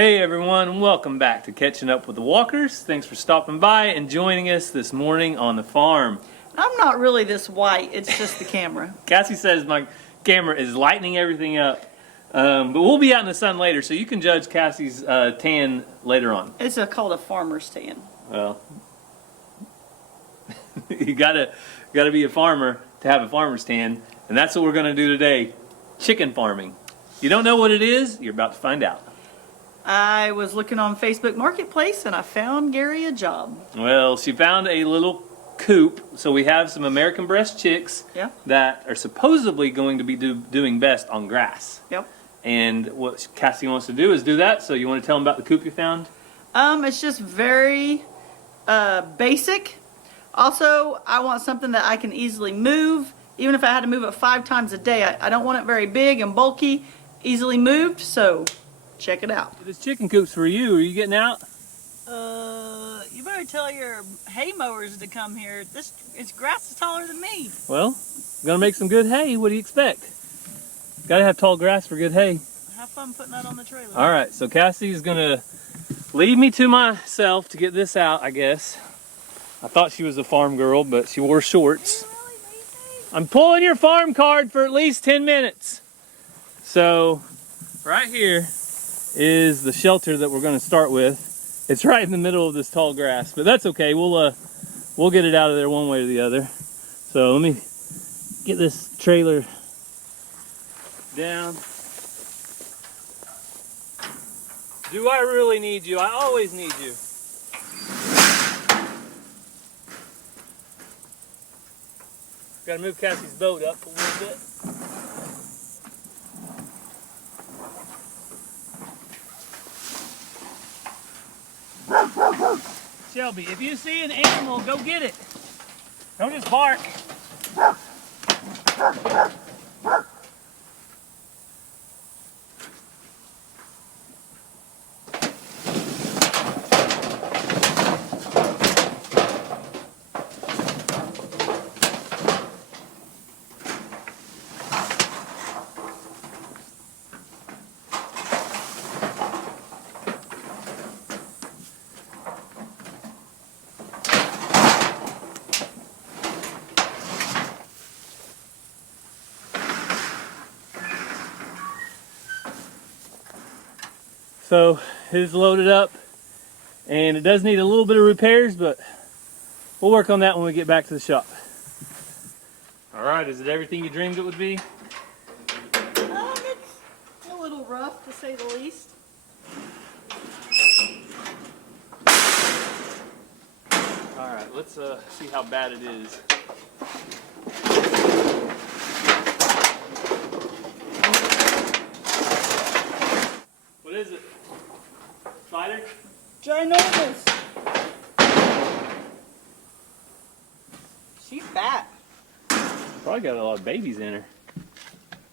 Hey everyone, welcome back to Catching Up with the Walkers. Thanks for stopping by and joining us this morning on the farm. I'm not really this white, it's just the camera. Cassie says my camera is lightening everything up, but we'll be out in the sun later, so you can judge Cassie's tan later on. It's called a farmer's tan. Well, you gotta be a farmer to have a farmer's tan, and that's what we're gonna do today, chicken farming. You don't know what it is? You're about to find out. I was looking on Facebook Marketplace and I found Gary a job. Well, she found a little coop, so we have some American breast chicks that are supposedly going to be doing best on grass. Yep. And what Cassie wants to do is do that, so you want to tell them about the coop you found? It's just very basic. Also, I want something that I can easily move, even if I had to move it 5 times a day. I don't want it very big and bulky, easily moved, so check it out. This chicken coop's for you. Are you getting out? You better tell your hay mowers to come here. It's grass is taller than me. Well, I'm gonna make some good hay. What do you expect? Gotta have tall grass for good hay. Have fun putting that on the trailer. All right, so Cassie's gonna leave me to myself to get this out, I guess. I thought she was a farm girl, but she wore shorts. I'm pulling your farm card for at least 10 minutes. So, right here is the shelter that we're going to start with. It's right in the middle of this tall grass, but that's okay. We'll get it out of there one way or the other. So let me get this trailer down. Do I really need you? I always need you. Got to move Cassie's boat up a little bit. Shelby, if you see an animal, go get it. Don't just bark. So it is loaded up and it does need a little bit of repairs, but we'll work on that when we get back to the shop. All right, is it everything you dreamed it would be? It's a little rough to say the least. All right, let's see how bad it is. What is it? Spider? Ginormous. She's fat. Probably got a lot of babies in her.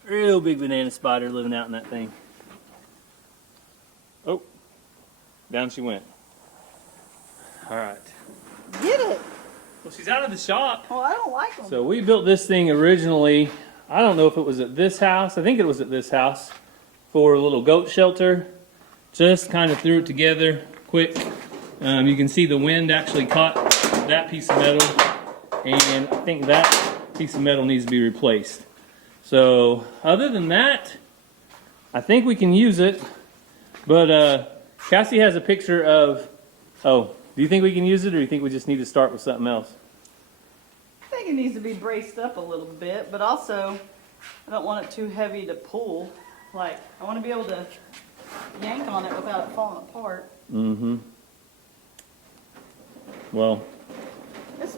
Real big banana spider living out in that thing. Oh, down she went. All right. Get it. Well, she's out of the shop. Oh, I don't like them. So we built this thing originally, I don't know if it was at this house. I think it was at this house for a little goat shelter. Just kind of threw it together quick. You can see the wind actually caught that piece of metal, and I think that piece of metal needs to be replaced. So other than that, I think we can use it. But Cassie has a picture of, do you think we can use it, or do you think we just need to start with something else? I think it needs to be braced up a little bit, but also I don't want it too heavy to pull. Like, I want to be able to yank on it without it falling apart. Mm-hmm. Well, It's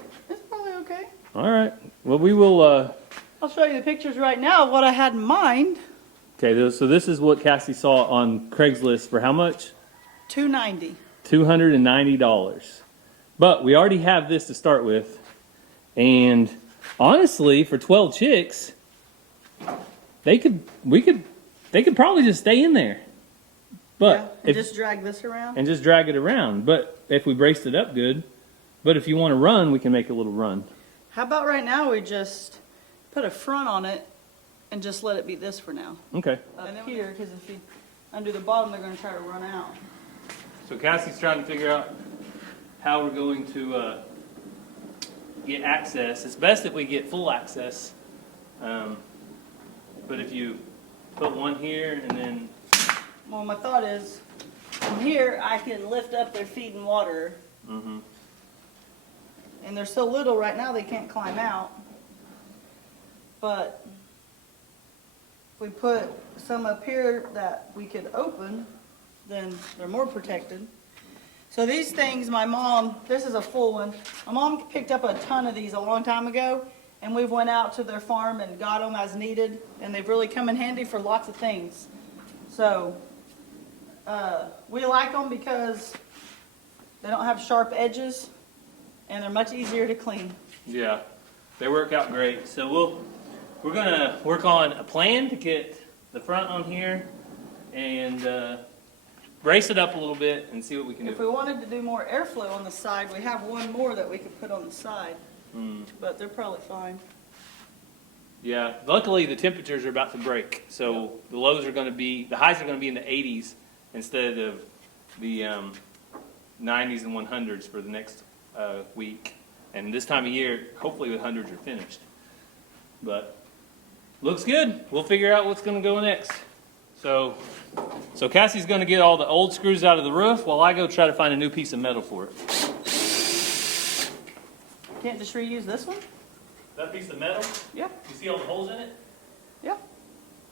probably okay. all right. Well, we will... I'll show you the pictures right now of what I had in mind. Okay, so this is what Cassie saw on Craigslist for how much? $290. $290. But we already have this to start with. And honestly, for 12 chicks, they could probably just stay in there. But and just drag this around? And just drag it around. But if we braced it up good. But if you want to run, we can make a little run. How about right now we just put a front on it and just let it be this for now? Okay. Up here, because if you undo the bottom, they're gonna try to run out. So Cassie's trying to figure out how we're going to get access. It's best if we get full access. But if you put one here and then... Well, my thought is, from here, I can lift up their feed and water. Mm-hmm. And they're so little right now, they can't climb out. But if we put some up here that we could open, then they're more protected. So these things, my mom, this is a full one. My mom picked up a ton of these a long time ago, and we went out to their farm and got them as needed, and they've really come in handy for lots of things. So we like them because they don't have sharp edges, and they're much easier to clean. Yeah, they work out great. So we're gonna work on a plan to get the front on here and brace it up a little bit and see what we can do. If we wanted to do more airflow on the side, we have one more that we could put on the side, but they're probably fine. Yeah, luckily the temperatures are about to break, so the lows are going to be, the highs are going to be in the 80s instead of the 90s and 100s for the next week. And this time of year, hopefully the hundreds are finished. But looks good. We'll figure out what's going to go next. So Cassie's going to get all the old screws out of the roof while I go try to find a new piece of metal for it. Can't just reuse this one? That piece of metal? Yeah. You see all the holes in it? Yeah.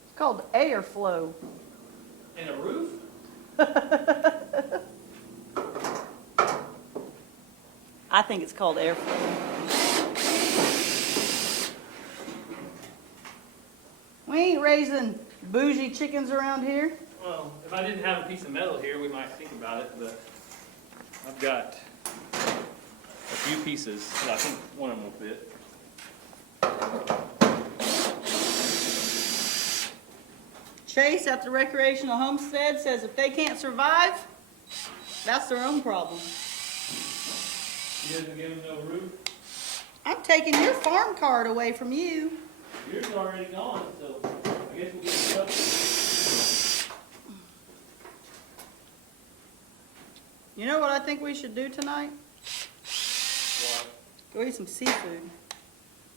It's called airflow. In a roof? I think it's called airflow. We ain't raising bougie chickens around here. Well, if I didn't have a piece of metal here, we might think about it, but I've got a few pieces, so I think one of them will fit. Chase at the recreational homestead says if they can't survive, that's their own problem. You didn't give them no roof? I'm taking your farm card away from you. Yours is already gone, so I guess we'll get stuff. You know what I think we should do tonight? What? Go eat some seafood.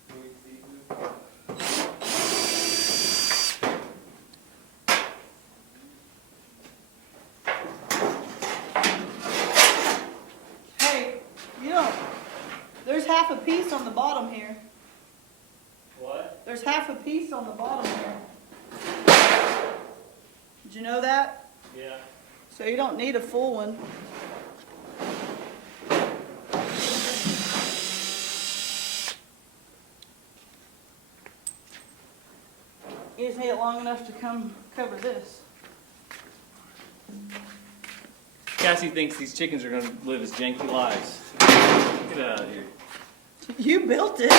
Can we see who? Hey, you know, there's half a piece on the bottom here. What? There's half a piece on the bottom here. Did you know that? Yeah. So you don't need a full one. You just need it long enough to come cover this. Cassie thinks these chickens are going to live as janky lives. Get out of here. You built it.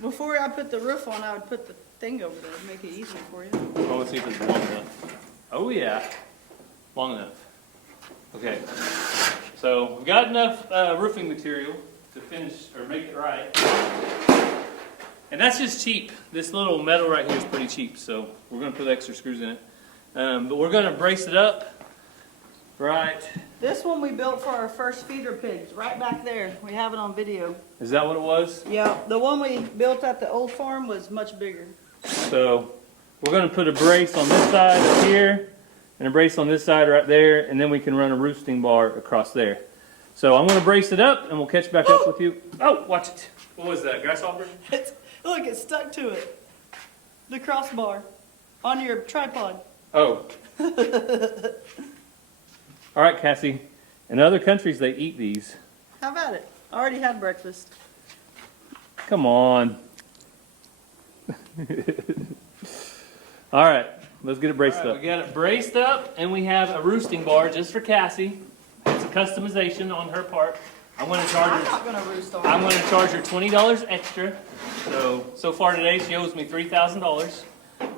Before I put the roof on, I would put the thing over there to make it easier for you. Oh, let's see if it's long enough. Oh yeah, long enough. Okay, so we've got enough roofing material to finish or make it right. And that's just cheap. This little metal right here is pretty cheap, so we're going to put extra screws in it. But we're going to brace it up. Right. This one we built for our first feeder pigs, right back there. We have it on video. Is that what it was? Yeah, the one we built at the old farm was much bigger. So we're going to put a brace on this side up here and a brace on this side right there, and then we can run a roosting bar across there. So I'm going to brace it up, and we'll catch back up with you. Oh, watch it. What was that, grasshopper? Look, it's stuck to it. The crossbar on your tripod. Oh. All right, Cassie. In other countries, they eat these. How about it? I already had breakfast. Come on. All right, let's get it braced up. We got it braced up, and we have a roosting bar just for Cassie. It's a customization on her part. I'm going to charge her. I'm not going to roost on I'm going to charge her $20 extra. So far today, she owes me $3,000.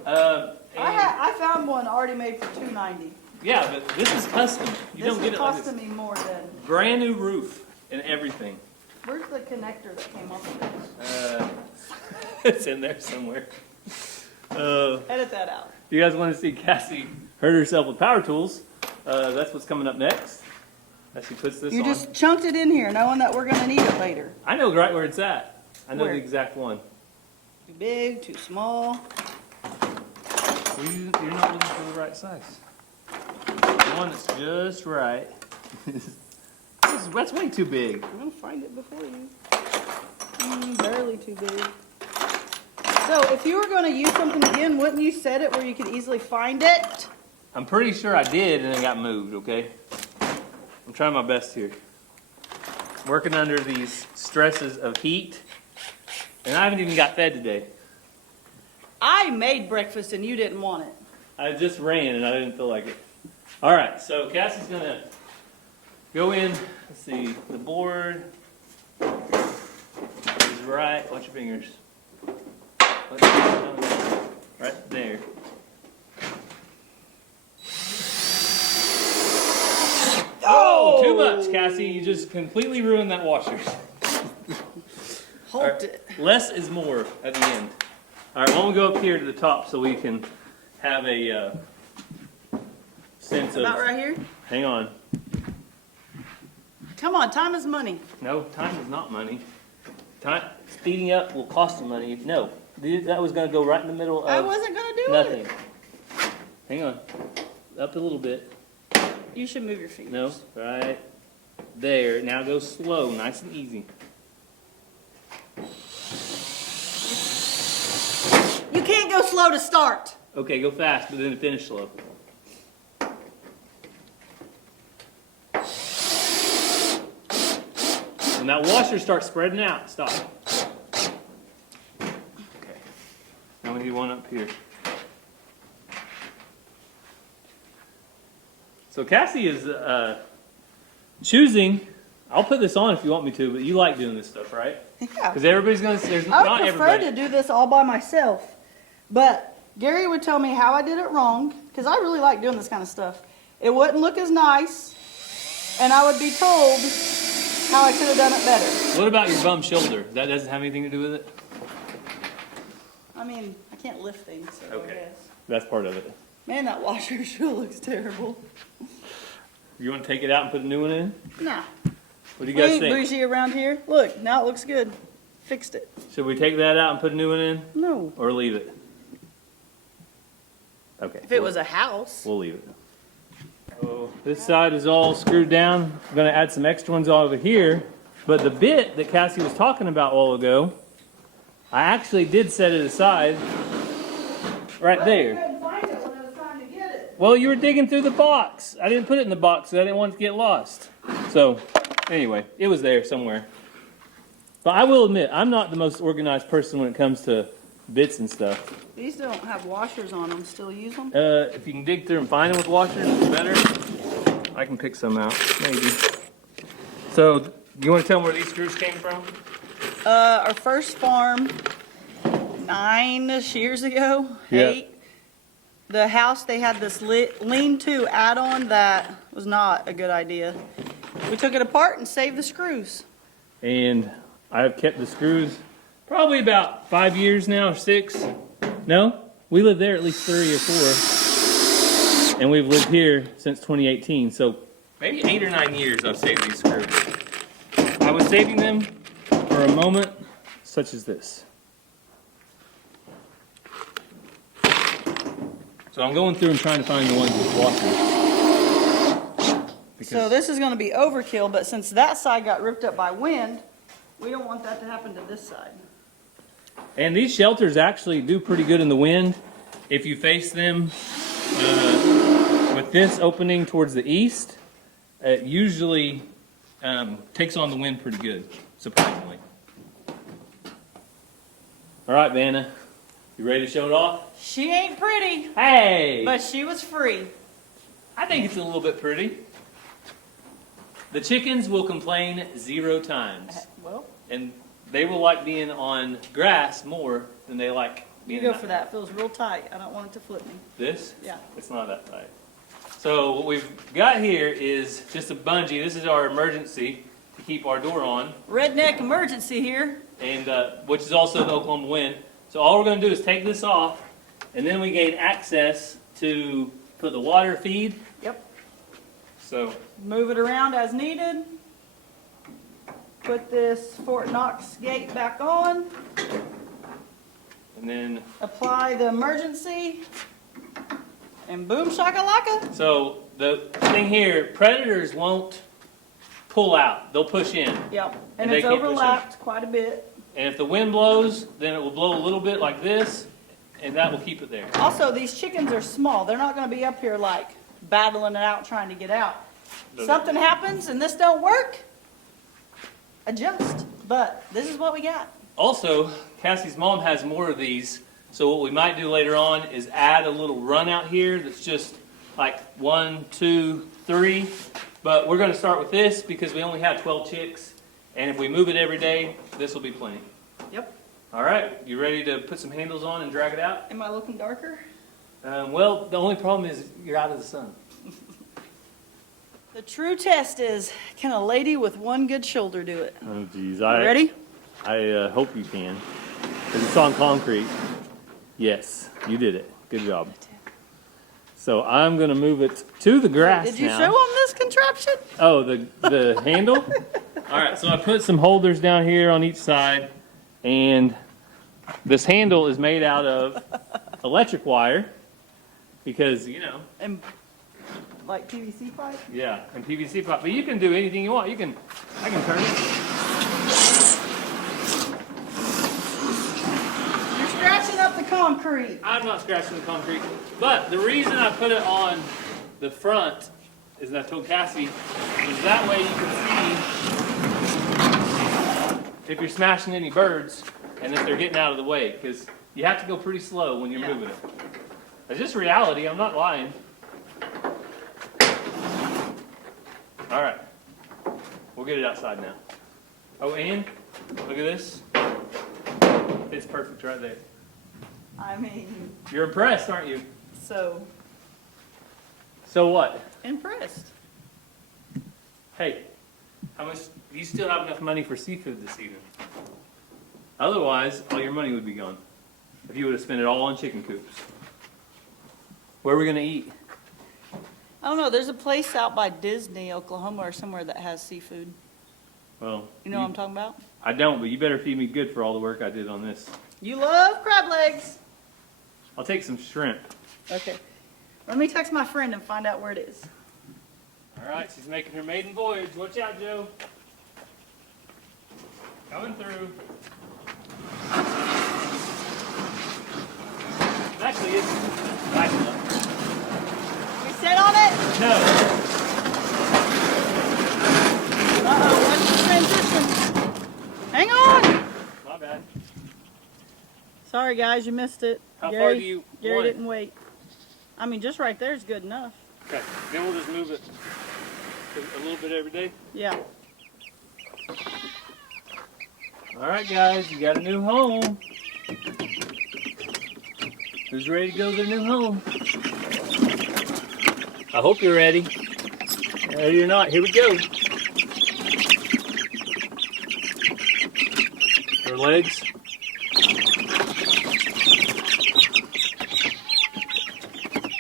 I found one already made for $290. Yeah, but this is custom. You don't get it like This is costing me more than. brand new roof and everything. Where's the connector that came off of this? It's in there somewhere. Edit that out. You guys want to see Cassie hurt herself with power tools. That's what's coming up next. As she puts this You on. just chunked it in here, knowing that we're gonna need it later. I know right where it's at. I know Where? the exact one. Too big, too small. You're not looking for the right size. The one that's just right. That's way too big. I'm gonna find it before you. Barely too big. So if you were gonna use something again, wouldn't you set it where you could easily find it? I'm pretty sure I did and it got moved, okay? I'm trying my best here. Working under these stresses of heat. And I haven't even got fed today. I made breakfast and you didn't want it. I just ran and I didn't feel like it. Alright, so Cassie's gonna go in, let's see, the board is right, watch your fingers. Right there. Oh! Too much, Cassie. You just completely ruined that washer. Hold it. Less is more at the end. Alright, why don't we go up here to the top so we can have a sense of... About right here? Hang on. Come on, time is money. No, time is not money. Time speeding up will cost you money. No, that was going to go right in the middle of I wasn't gonna do nothing. it. Hang on. Up a little bit. You should move your feet. No, right there. Now go slow, nice and easy. You can't go slow to start. Okay, go fast, but then finish slow. When that washer starts spreading out, stop. Okay. Now we need one up here. So Cassie is choosing. I'll put this on if you want me to, but you like doing this stuff, right? Yeah. Because everybody's gonna. There's I would not prefer everybody. to do this all by myself, but Gary would tell me how I did it wrong, because I really like doing this kind of stuff. It wouldn't look as nice, and I would be told how I could have done it better. What about your bum shoulder? That doesn't have anything to do with it? I mean, I can't lift things, so I Okay. guess. That's part of it. Man, that washer sure looks terrible. You want to take it out and put a new one in? Nah. What do you We guys ain't think? bougie around here. Look, now it looks good. Fixed it. Should we take that out and put a new one in, No. or leave it? Okay. If it was a house. We'll leave it. So this side is all screwed down. I'm going to add some extra ones over here. But the bit that Cassie was talking about a while ago, I actually did set it aside right there. couldn't find it when I was trying to get it. Well, you were digging through the box. I didn't put it in the box because I didn't want it to get lost. So, anyway, it was there somewhere. But I will admit, I'm not the most organized person when it comes to bits and stuff. These don't have washers on them. Still use them? If you can dig through and find them with washers, it's better. I can pick some out, maybe. So, you want to tell them where these screws came from? Our first farm, 9-ish years ago, Yeah. 8. The house, they had this lean-to add-on that was not a good idea. We took it apart and saved the screws. And I've kept the screws probably about 5 years now, or 6. No? We lived there at least 3 or 4. And we've lived here since 2018. So maybe 8 or 9 years I've saved these screws. I was saving them for a moment such as this. So I'm going through and trying to find the ones with washers. So this is going to be overkill, but since that side got ripped up by wind, we don't want that to happen to this side. And these shelters actually do pretty good in the wind if you face them with this opening towards the east. It usually takes on the wind pretty good, surprisingly. All right, Vanna, you ready to show it off? She ain't pretty, Hey! but she was free. I think it's a little bit pretty. The chickens will complain 0 times. Well, And they will like being on grass more than they like being you go in for that. It feels real tight. I don't want it to flip me. This? Yeah. It's not that tight. So what we've got here is just a bungee. This is our emergency to keep our door on, Redneck emergency here. and which is also the Oklahoma wind. So all we're going to do is take this off, and then we gain access to put the water feed. Yep. So Move it around as needed. Put this Fort Knox gate back on. and then Apply the emergency. And boom shakalaka. so the thing here, predators won't pull out; they'll push in. Yep. And And they it's can't push in. overlapped quite a bit. And if the wind blows, then it will blow a little bit like this, and that will keep it there. Also, these chickens are small. They're not going to be up here like battling it out trying to get out. Something happens and this don't work, adjust. But this is what we got. Also, Cassie's mom has more of these, so what we might do later on is add a little run out here that's just like 1, 2, 3. But we're going to start with this because we only have 12 chicks, and if we move it every day, this will be plenty. Yep. All right, you ready to put some handles on and drag it out? Am I looking darker? Well, the only problem is you're out of the sun. The true test is, can a lady with one good shoulder do it? Oh, geez. Ready? I hope you can. Because it's on concrete. Yes, you did it. Good job. So I'm going to move it to the grass Did you now. show them this contraption? Oh, the handle? All right, so I put some holders down here on each side. And this handle is made out of electric wire. Because, you know. And like PVC pipe? Yeah, and PVC pipe. But you can do anything you want. I can turn it. You're scratching up the concrete. I'm not scratching the concrete. But the reason I put it on the front is, and I told Cassie, is that way you can see if you're smashing any birds and if they're getting out of the way. Because you have to go pretty slow when you're moving it. It's just reality. I'm not lying. All right. We'll get it outside now. Oh, and look at this. It's perfect right there. I mean, You're impressed, aren't you? so So what? impressed. Hey, how much? Do you still have enough money for seafood this evening? Otherwise, all your money would be gone if you would have spent it all on chicken coops. Where are we going to eat? I don't know. There's a place out by Disney, Oklahoma, or somewhere that has seafood. Well, You know what I'm talking about? I don't, but you better feed me good for all the work I did on this. You love crab legs. I'll take some shrimp. Okay. Let me text my friend and find out where it is. All right, she's making her maiden voyage. Watch out, Joe. Coming through. Actually, it's backing up. We sit on it? No. Uh-oh, what's the transition? Hang on! My bad. Sorry, guys, you missed it. How far do you Gary want it? didn't wait. I mean, just right there is good enough. Okay, then we'll just move it a little bit every day. Yeah. All right, guys, you got a new home. Who's ready to go to their new home? I hope you're ready. Ready or not, here we go. Their legs.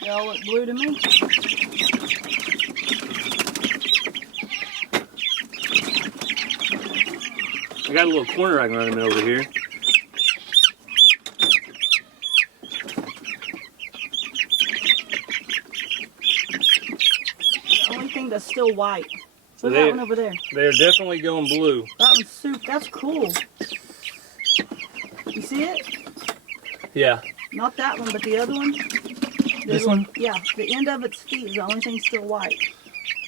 They all look blue to me. I got a little corner I can run them in over here. The only thing that's still white. So Look at that one over there. They're definitely going blue. That one's soup. That's cool. You see it? Yeah. Not that one, but the other one. This one? Yeah, the end of its feet is the only thing still white.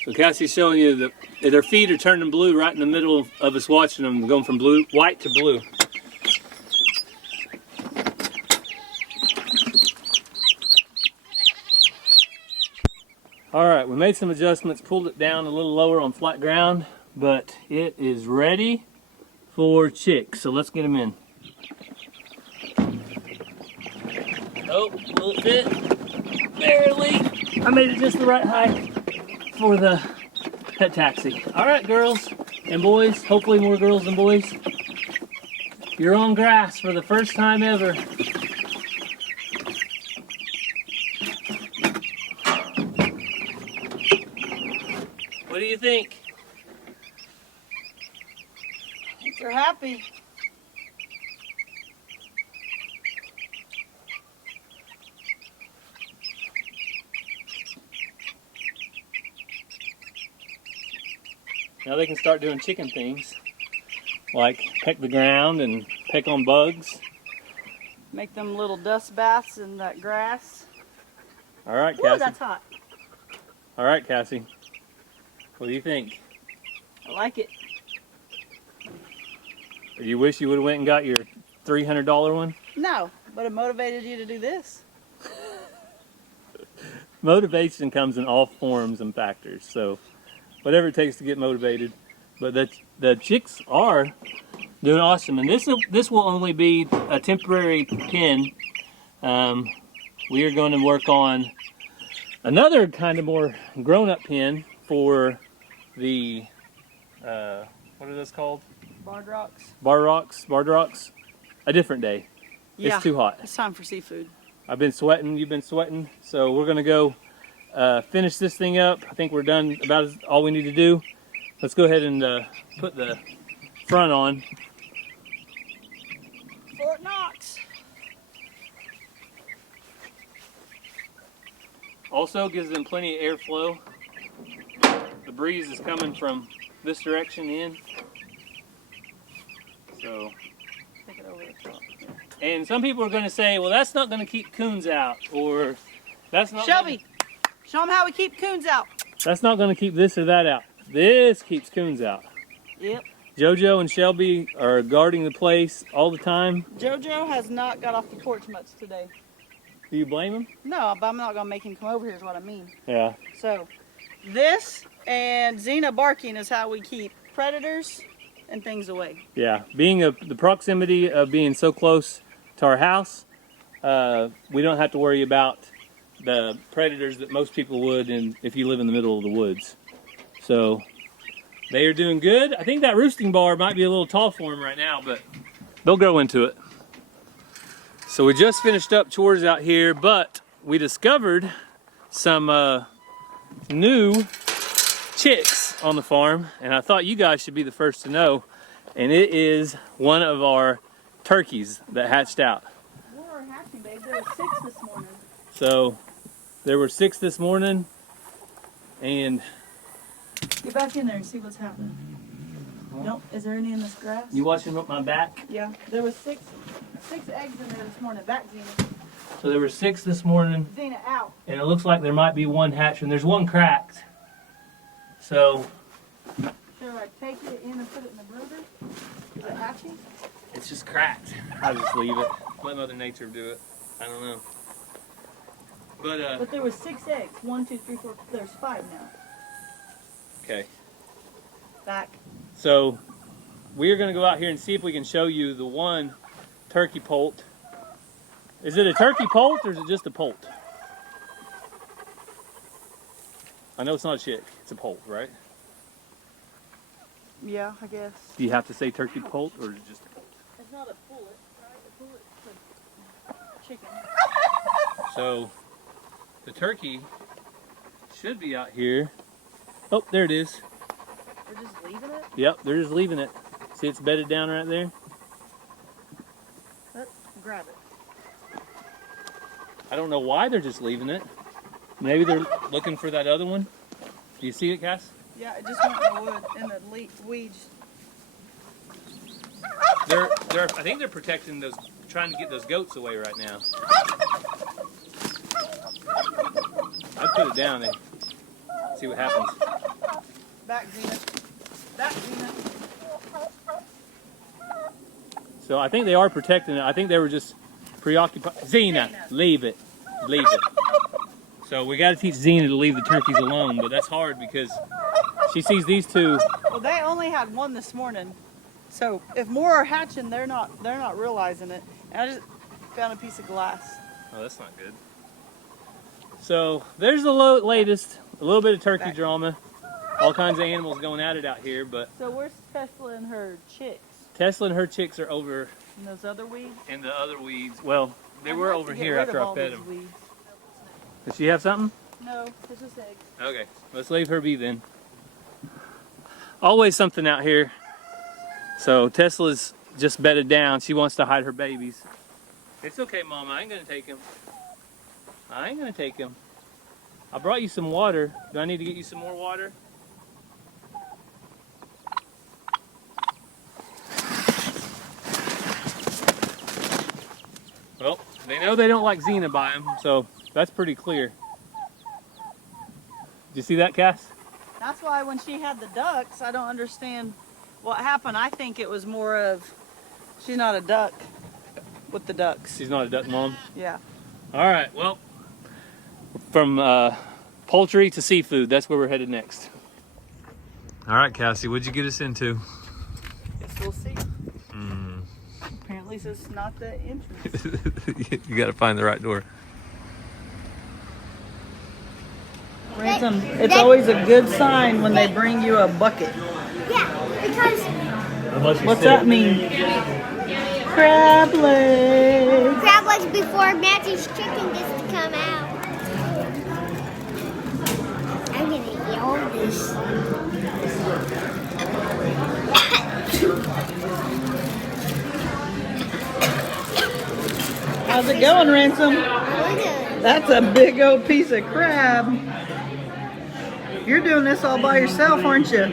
So Cassie's showing you that their feet are turning blue right in the middle of us watching them, going from white to blue. All right, we made some adjustments, pulled it down a little lower on flat ground, but it is ready for chicks. So let's get them in. Oh, will it fit? Barely. I made it just the right height for the pet taxi. All right, girls and boys, hopefully more girls than boys. You're on grass for the first time ever. What do you think? They're happy. Now they can start doing chicken things, like peck the ground and peck on bugs. Make them little dust baths in that grass. All right, Ooh, Cassie. that's hot. All right, Cassie. What do you think? I like it. Or you wish you would have went and got your $300 one? No, but it motivated you to do this. Motivation comes in all forms and factors, so whatever it takes to get motivated. But the chicks are doing awesome, and this will only be a temporary pen. We are going to work on another kind of more grown-up pen for the what are those called? Barred rocks. Barred rocks. A different day. Yeah, It's too hot. It's time for seafood. I've been sweating. You've been sweating. So we're gonna go finish this thing up. I think we're done. About all we need to do. Let's go ahead and put the front on. Fort Knox. Also gives them plenty of airflow. The breeze is coming from this direction in. So, Take it over the top. Yeah. and some people are going to say, well, that's not going to keep coons out, or that's not. Shelby, show them how we keep coons out. That's not going to keep this or that out. This keeps coons out. Yep. JoJo and Shelby are guarding the place all the time. JoJo has not got off the porch much today. Do you blame him? No, but I'm not going to make him come over here is what I mean. Yeah. So, this and Xena barking is how we keep predators and things away. Yeah. Being the proximity of being so close to our house, we don't have to worry about the predators that most people would if you live in the middle of the woods. So they are doing good. I think that roosting bar might be a little tall for them right now, but they'll grow into it. So we just finished up chores out here, but we discovered some new chicks on the farm, and I thought you guys should be the first to know. And it is one of our turkeys that hatched out. More hatching, babe. There were 6 this morning. So there were 6 this morning, and Get back in there and see what's happening. Nope. Is there any in this grass? you watching up my back? Yeah. There was 6 eggs in there this morning. Back, Xena. So there were 6 this morning, Xena, out. and it looks like there might be one hatched, and there's one cracked. So Should I take it in and put it in the brooder? Is it hatching? it's just cracked. I'll just leave it. Let Mother Nature do it. I don't know. But But there was 6 eggs. 1, 2, 3, 4. There's 5 now. okay. Back. So we are going to go out here and see if we can show you the one turkey poult. Is it a turkey poult or is it just a poult? I know it's not a chick. It's a poult, right? Yeah, I guess. Do you have to say turkey poult or is it just a poult? It's not a pullet, right? A pullet's a chicken. So the turkey should be out here. Oh, there it is. We're just leaving it? Yep, they're just leaving it. See, it's bedded down right there. Let's grab it. I don't know why they're just leaving it. Maybe they're looking for that other one. Do you see it, Cass? Yeah, it just went in the wood, in the weeds. I think they're protecting those, trying to get those goats away right now. I put it down and see what happens. Back, Xena. Back, Xena. So I think they are protecting it. I think they were just preoccupied. Xena, leave it. Leave it. So we got to teach Xena to leave the turkeys alone, but that's hard because she sees these two. Well, they only had 1 this morning. So if more are hatching, they're not realizing it. And I just found a piece of glass. Oh, that's not good. So there's the latest. A little bit of turkey drama. All kinds of animals going at it out here, but So where's Tesla and her chicks? Tesla and her chicks are over And those other weeds? in the other weeds. Well, they were I'd like over to get here rid after of I all fed these them. weeds. Does she have something? No, it's just eggs. Okay, let's leave her be then. Always something out here. So Tesla's just bedded down. She wants to hide her babies. It's okay, Mom. I ain't gonna take him. I ain't gonna take him. I brought you some water. Do I need to get you some more water? Well, they know they don't like Xena by them, so that's pretty clear. Did you see that, Cass? That's why when she had the ducks, I don't understand what happened. I think it was more of, she's not a duck with the ducks. She's not a duck mom? Yeah. All right, well, from poultry to seafood, that's where we're headed next. All right, Cassie, what'd you get us into? Guess we'll see. Apparently this is not the entrance. You gotta find the right door. Ransom, it's always a good sign when they bring you a bucket. Yeah, because What's that mean? Crab legs. crab legs before Matthew's chicken gets to come out. I'm gonna yell this. How's it going, Ransom? That's a big old piece of crab. You're doing this all by yourself, aren't you?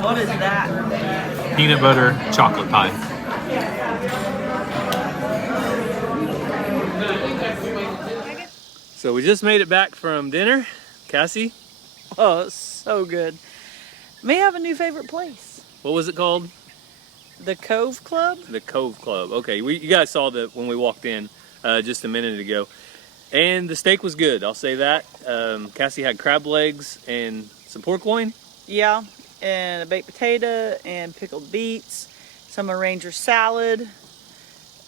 What is that? Peanut butter chocolate pie. So we just made it back from dinner. Cassie, Oh, it's so good. May have a new favorite place. what was it called? The Cove Club? The Cove Club. Okay, you guys saw that when we walked in just a minute ago. And the steak was good, I'll say that. Cassie had crab legs and some pork loin. Yeah, and a baked potato and pickled beets, some of Ranger's salad,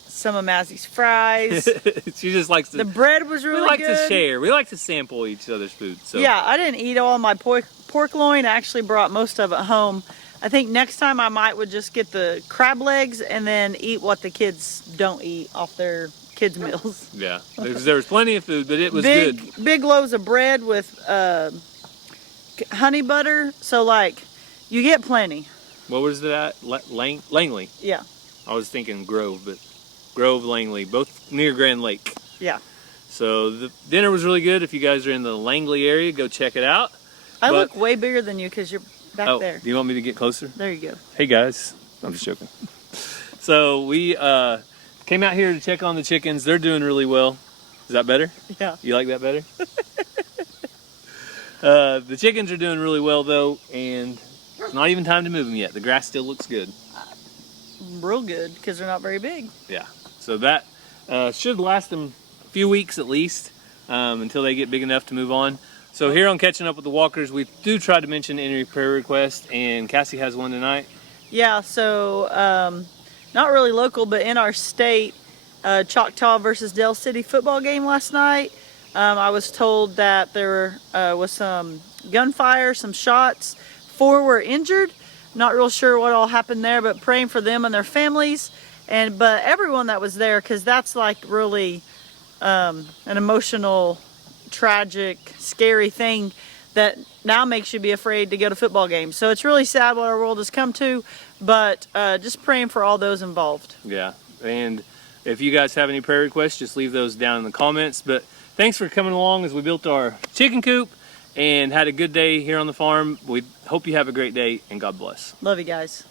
some of Mazzie's fries. She just likes to. The bread was really we like good. to share. We like to sample each other's food. So. Yeah, I didn't eat all my pork loin. I actually brought most of it home. I think next time I would just get the crab legs and then eat what the kids don't eat off their kids' meals. Yeah, there was plenty of food, but it was big, good. Big loaves of bread with honey butter. So like, you get plenty. What was it at? Langley. Yeah, I was thinking Grove, but Grove, Langley, both near Grand Lake. yeah. So the dinner was really good. If you guys are in the Langley area, go check it out. I look way bigger than you because you're back there. Do you want me to get closer? There you go. Hey guys, I'm just joking. So we came out here to check on the chickens. They're doing really well. Is that better? Yeah. You like that better? The chickens are doing really well though, and it's not even time to move them yet. The grass still looks good. Real good because they're not very big. Yeah. So that should last them a few weeks at least until they get big enough to move on. So here on Catching Up with the Walkers, we do try to mention any prayer request, and Cassie has one tonight. Yeah, so not really local, but in our state, Choctaw versus Dell City football game last night. I was told that there was some gunfire, some shots. 4 were injured. Not real sure what all happened there, but praying for them and their families. But everyone that was there, because that's like really an emotional, tragic, scary thing that now makes you be afraid to go to football games. So it's really sad what our world has come to, but just praying for all those involved. Yeah, and if you guys have any prayer requests, just leave those down in the comments. But thanks for coming along as we built our chicken coop and had a good day here on the farm. We hope you have a great day, and God bless. Love you guys.